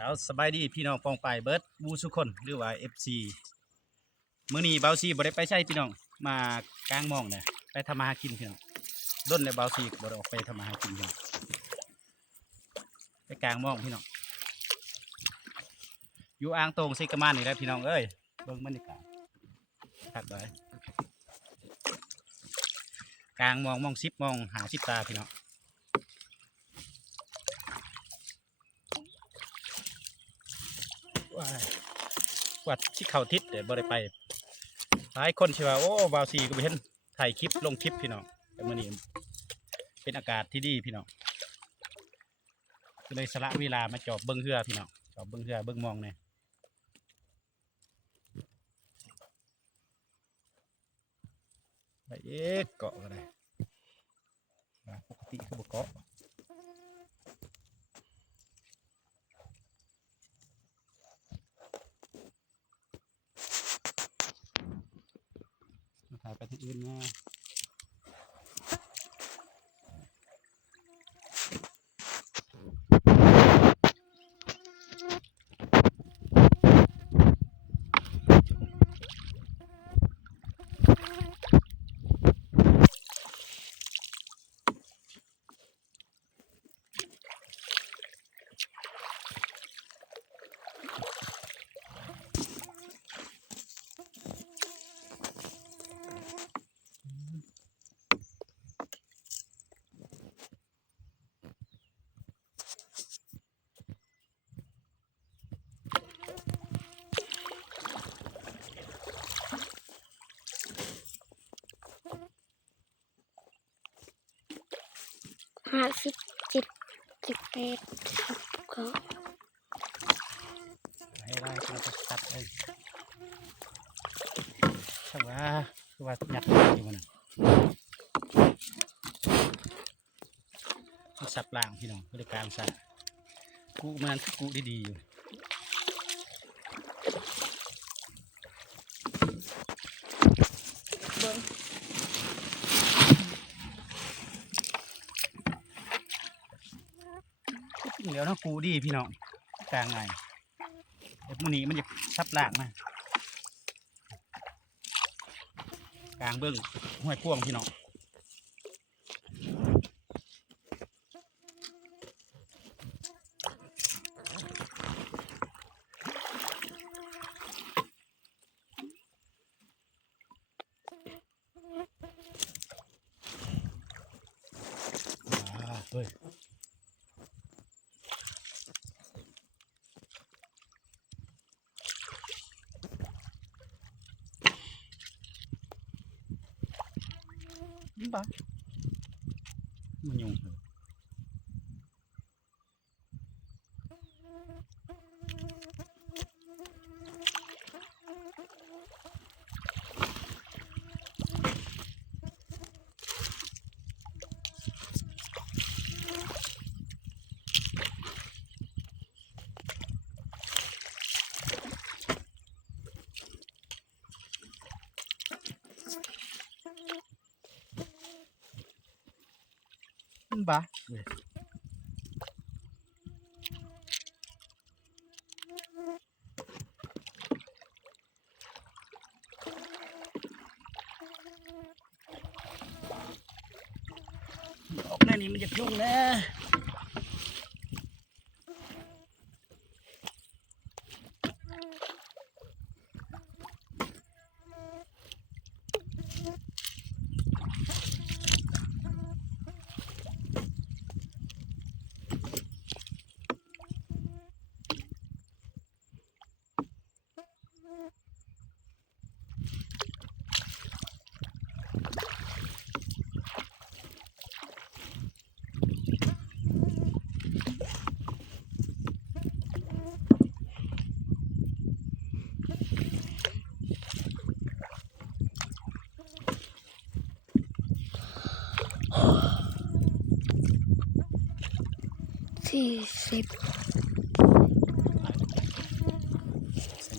เอาสบายดีพี่น้องปองไปเบิร์ดบูสุคนหรือว่า FC มื้อนี้เบาซีบ่ได้ไปใช้พี่น้องมากลางมองเนี่ยไปทำมาหากินพี่น้องด้นในเบาซีบ่ได้ออกไปทำมาหากินพี่น้องไปกลางมองพี่น้องอยู่อ่างตรงซิกะมานนี่แหละพี่น้องเอ้ยเบิ่งบรรยากาศคักไว้กลางมองมอง10หมองหา10ตาพี่น้อง วัดที่เขาทิศเดี๋ยวบ่ได้ไป หลายคนชื่อว่าโอ้บาวซีก็ไปเห็นถ่ายคลิปลงคลิปพี่น้องแต่มื่อนี้เป็นอากาศที่ดีพี่น้องก็เลยสละเวลามาจอบเบิ้งเฮือพี่น้องจอบเบิ้งเฮือเบิ้งมองเนี่ยไปเอ๊ะเกาะก็ได้อ่าปกติคือบ่เกาะายไปที่อื่นน ห้าสิบเจ็ดสิบแปดสิบเก้าให้ได้เราจะตัดเลยสว่าคือว่าหยัดอยู่มันสับล่างพี่น้องบริการสัตว์กูมันกูดีๆอยู่ จริงแล้วนะกูดีพี่น้องกลางไงไอ้พวกนี้มันจะซับลากนะกลางเบื้องห้วยพ่วงพี่น้อง 明白。那么牛。้นบ่ออกหน้านี้มันจะยุ่งนะ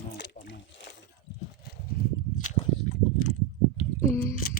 mong, có mong. อืม